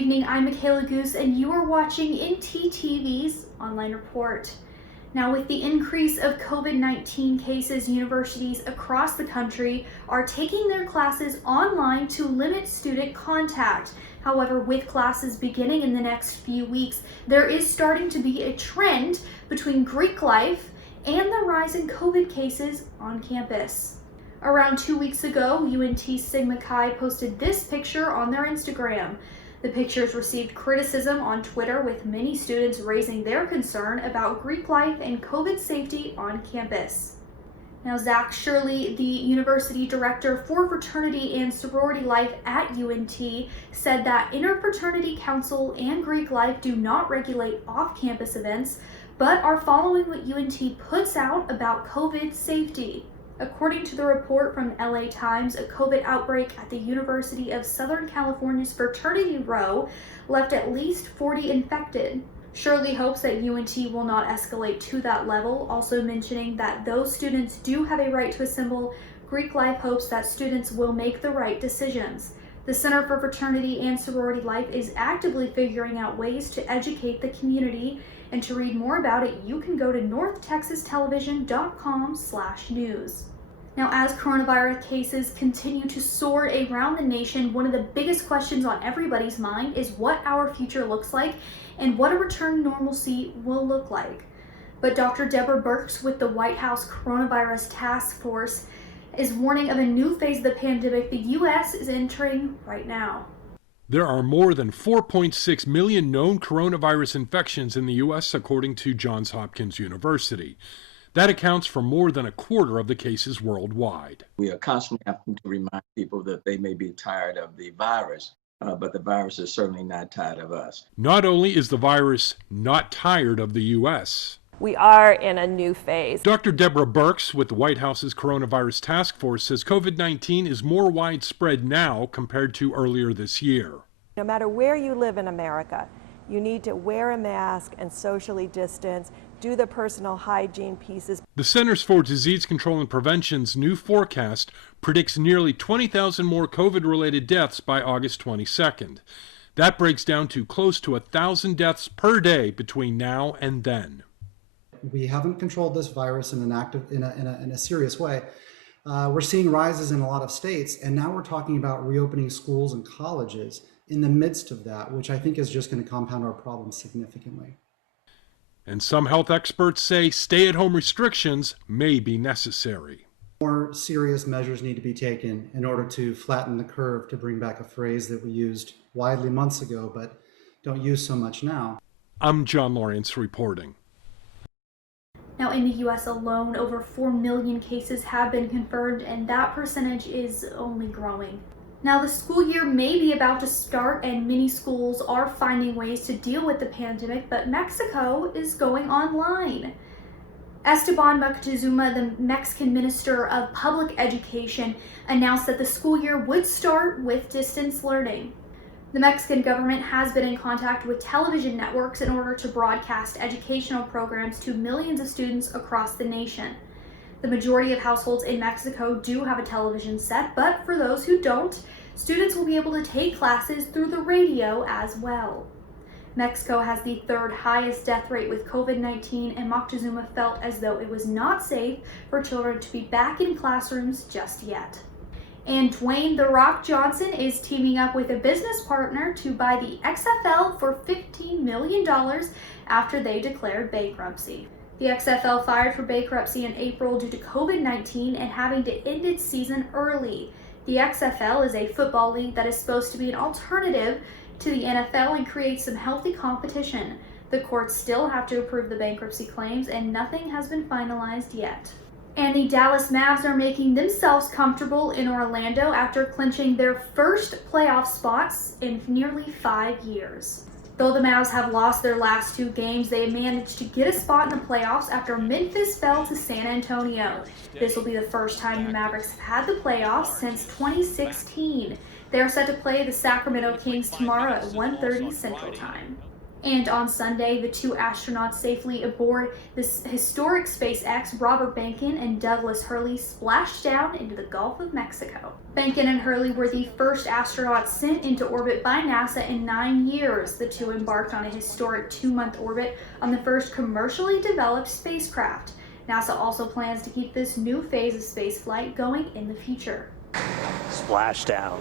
evening, I'm Michaela Goose, and you are watching ntTV's online report. Now, with the increase of COVID-19 cases, universities across the country are taking their classes online to limit student contact. However, with classes beginning in the next few weeks, there is starting to be a trend between Greek life and the rise in COVID cases on campus. Around 2 weeks ago, UNT Sigma Chi posted this picture on their Instagram. The pictures received criticism on Twitter, with many students raising their concern about Greek life and COVID safety on campus. Now, Zach Shirley, the university director for fraternity and sorority life at UNT, said that Interfraternity Council and Greek life do not regulate off-campus events, but are following what UNT puts out about COVID safety. According to the report from LA Times, a COVID outbreak at the University of Southern California's fraternity row left at least 40 infected. Shirley hopes that UNT will not escalate to that level, also mentioning that though students do have a right to assemble, Greek life hopes that students will make the right decisions. The Center for Fraternity and Sorority Life is actively figuring out ways to educate the community, and to read more about it, you can go to northtexastelevision.com/news. Now, as coronavirus cases continue to soar around the nation, one of the biggest questions on everybody's mind is what our future looks like and what a return to normalcy will look like. But Dr. Deborah Birx with the White House Coronavirus Task Force is warning of a new phase of the pandemic the U.S. is entering right now. There are more than 4.6 million known coronavirus infections in the U.S., according to Johns Hopkins University. That accounts for more than a quarter of the cases worldwide. We are constantly having to remind people that they may be tired of the virus, but the virus is certainly not tired of us. Not only is the virus not tired of the U.S., we are in a new phase. Dr. Deborah Birx with the White House's Coronavirus Task Force says COVID-19 is more widespread now compared to earlier this year. No matter where you live in America, you need to wear a mask and socially distance, do the personal hygiene pieces. The Centers for Disease Control and Prevention's new forecast predicts nearly 20,000 more COVID-related deaths by August 22nd. That breaks down to close to 1,000 deaths per day between now and then. We haven't controlled this virus in a serious way. We're seeing rises in a lot of states, and now we're talking about reopening schools and colleges in the midst of that, which I think is just going to compound our problems significantly. And some health experts say stay-at-home restrictions may be necessary. More serious measures need to be taken in order to flatten the curve, to bring back a phrase that we used widely months ago, but don't use so much now. I'm John Lawrence reporting. Now, in the U.S. alone, over 4 million cases have been confirmed, and that percentage is only growing. Now, the school year may be about to start, and many schools are finding ways to deal with the pandemic, but Mexico is going online. Esteban Moctezuma, the Mexican Minister of Public Education, announced that the school year would start with distance learning. The Mexican government has been in contact with television networks in order to broadcast educational programs to millions of students across the nation. The majority of households in Mexico do have a television set, but for those who don't, students will be able to take classes through the radio as well. Mexico has the third highest death rate with COVID-19, and Moctezuma felt as though it was not safe for children to be back in classrooms just yet. And Dwayne "The Rock" Johnson is teaming up with a business partner to buy the XFL for $15 million after they declared bankruptcy. The XFL filed for bankruptcy in April due to COVID-19 and having to end its season early. The XFL is a football league that is supposed to be an alternative to the NFL and create some healthy competition. The courts still have to approve the bankruptcy claims, and nothing has been finalized yet. And the Dallas Mavs are making themselves comfortable in Orlando after clinching their first playoff spots in nearly 5 years. Though the Mavs have lost their last 2 games, they have managed to get a spot in the playoffs after Memphis fell to San Antonio. This will be the first time the Mavericks have had the playoffs since 2016. They are set to play the Sacramento Kings tomorrow at 1:30 Central Time. And on Sunday, the 2 astronauts safely aboard this historic SpaceX, Robert Behnken and Douglas Hurley, splashed down into the Gulf of Mexico. Behnken and Hurley were the first astronauts sent into orbit by NASA in 9 years. The 2 embarked on a historic 2-month orbit on the first commercially developed spacecraft. NASA also plans to keep this new phase of spaceflight going in the future. Splashdown.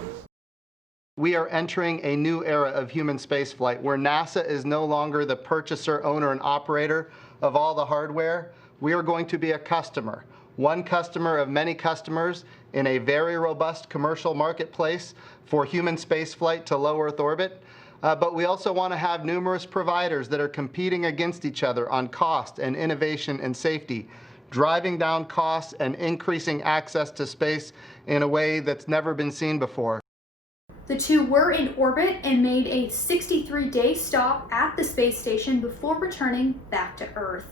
We are entering a new era of human spaceflight where NASA is no longer the purchaser, owner, and operator of all the hardware. We are going to be a customer, one customer of many customers in a very robust commercial marketplace for human spaceflight to low Earth orbit. But we also want to have numerous providers that are competing against each other on cost and innovation and safety, driving down costs and increasing access to space in a way that's never been seen before. The 2 were in orbit and made a 63-day stop at the space station before returning back to Earth.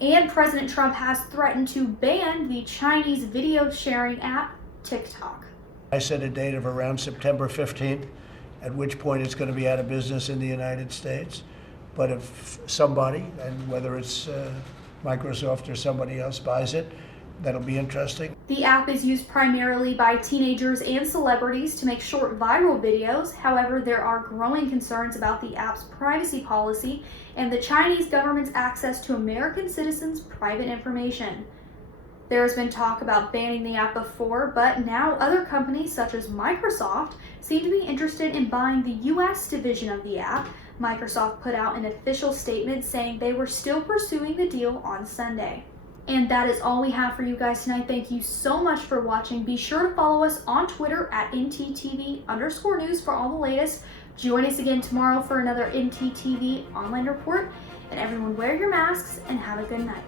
And President Trump has threatened to ban the Chinese video sharing app TikTok. I set a date of around September 15th, at which point it's going to be out of business in the United States. But if somebody, and whether it's Microsoft or somebody else, buys it, that'll be interesting. The app is used primarily by teenagers and celebrities to make short viral videos. However, there are growing concerns about the app's privacy policy and the Chinese government's access to American citizens' private information. There has been talk about banning the app before, but now other companies such as Microsoft seem to be interested in buying the US division of the app. Microsoft put out an official statement saying they were still pursuing the deal on Sunday. And that is all we have for you guys tonight. Thank you so much for watching. Be sure to follow us on Twitter at ntTV_news for all the latest. Join us again tomorrow for another ntTV online report. And everyone, wear your masks and have a good night.